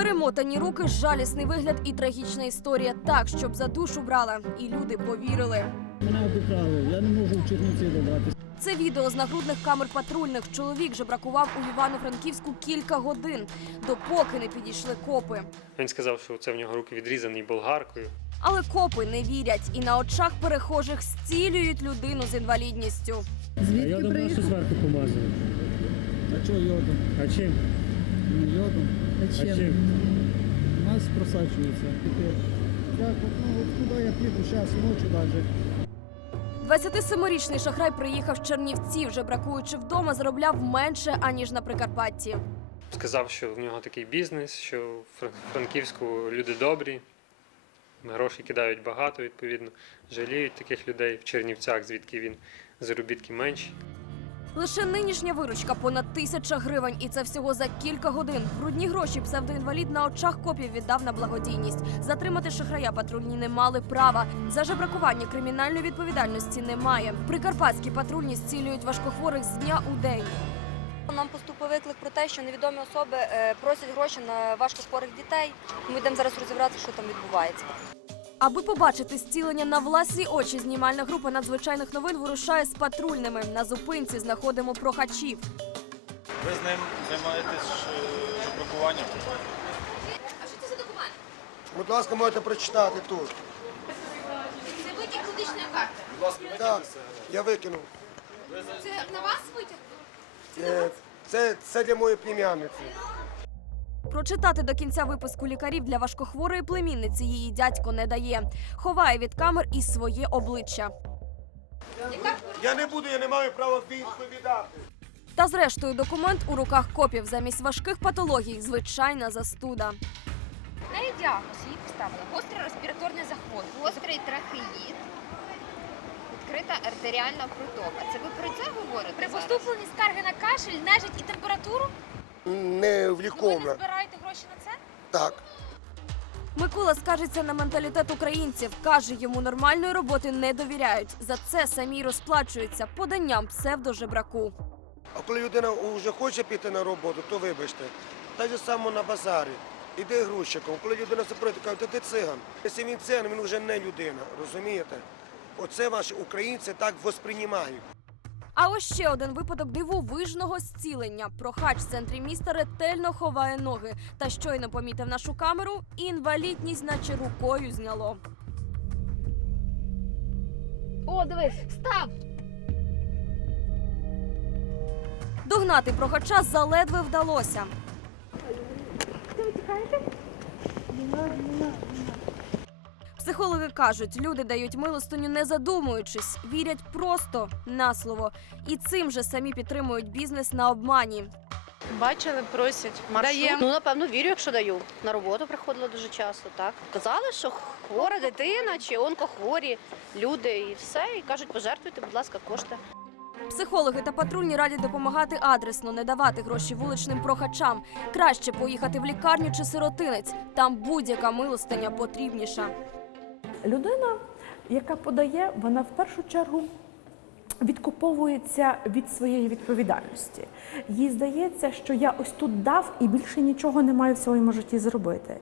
Перемотані руки, жалісний вигляд і трагічна історія. Так, щоб за душу брала, і люди повірили. Мене обікрали, я не можу в Чернівці добратися. Це відео з нагрудних камер патрульних. Чоловік же бракував у Івано-Франківську кілька годин, допоки не підійшли копи. Він сказав, що це в нього руки відрізані болгаркою. Але копи не вірять і на очах перехожих зцілюють людину з інвалідністю. А я Звідки думав, що зверху помазали. А чого йодом? А чим? Ну, Йодом. А чим? У нас просачується. Так, от, ну, от куди я піду зараз, ночі навіть. 27-річний шахрай приїхав з Чернівці, вже бракуючи вдома, заробляв менше аніж на Прикарпатті. Сказав, що в нього такий бізнес, що в Франківську люди добрі, гроші кидають багато, відповідно, жаліють таких людей в Чернівцях, звідки він заробітки менші. Лише нинішня виручка понад тисяча гривень, і це всього за кілька годин. Брудні гроші псевдоінвалід на очах копів віддав на благодійність. Затримати шахрая патрульні не мали права. За жебракування кримінальної відповідальності немає. Прикарпатські патрульні зцілюють важкохворих з дня у день. Нам поступив виклик про те, що невідомі особи е, просять гроші на важкохворих дітей. Ми йдемо зараз розібратися, що там відбувається. Аби побачити зцілення на власні очі, знімальна група надзвичайних новин вирушає з патрульними. На зупинці знаходимо прохачів. Ви з ним займаєтесь е, жебракуванням? Будь ласка, можете прочитати тут. Це витяг медичної карти. Так, я викинув. Це на вас витяг? Е, Це, це для моєї племянниці. Прочитати до кінця виписку лікарів для важкохворої племінниці її дядько не дає. Ховає від камер і своє обличчя. Я не буду, я не маю права відповідати. Та зрештою документ у руках копів замість важких патологій звичайна застуда. На її діагноз їй поставили гостре респіраторне захворювання, гострий трахеїд, відкрита артеріальна протока. Це ви про це говорите? При поступленні скарги на кашель, нежить і температуру Не ви вліковна. не збираєте гроші на це? Так. Микола скаржиться на менталітет українців. Каже, йому нормальної роботи не довіряють. За це самі й розплачуються поданням псевдожебраку. А коли людина вже хоче піти на роботу, то вибачте. Так же само на базарі. Іди грузчиком. Коли людина супроти, каже, «Та ти циган. Якщо він циган, він вже не людина. Розумієте? Оце ваші українці так восприймають. А ось ще один випадок дивовижного зцілення. Прохач в центрі міста ретельно ховає ноги. Та щойно помітив нашу камеру, інвалідність наче рукою зняло. О, дивись, став! Догнати прохача заледве вдалося. Психологи кажуть, люди дають милостиню не задумуючись, вірять просто на слово. І цим же самі підтримують бізнес на обмані. Бачили, просять маршрут. Ну, напевно, вірю, якщо даю. На роботу приходила дуже часто, так. Казали, що хвора дитина чи онкохворі люди і все. І кажуть, пожертвуйте, будь ласка, кошти. Психологи та патрульні радять допомагати адресно, не давати гроші вуличним прохачам. Краще поїхати в лікарню чи сиротинець. Там будь-яка милостиня потрібніша. Людина, яка подає, вона в першу чергу відкуповується від своєї відповідальності. Їй здається, що я ось тут дав і більше нічого не маю в своєму житті зробити.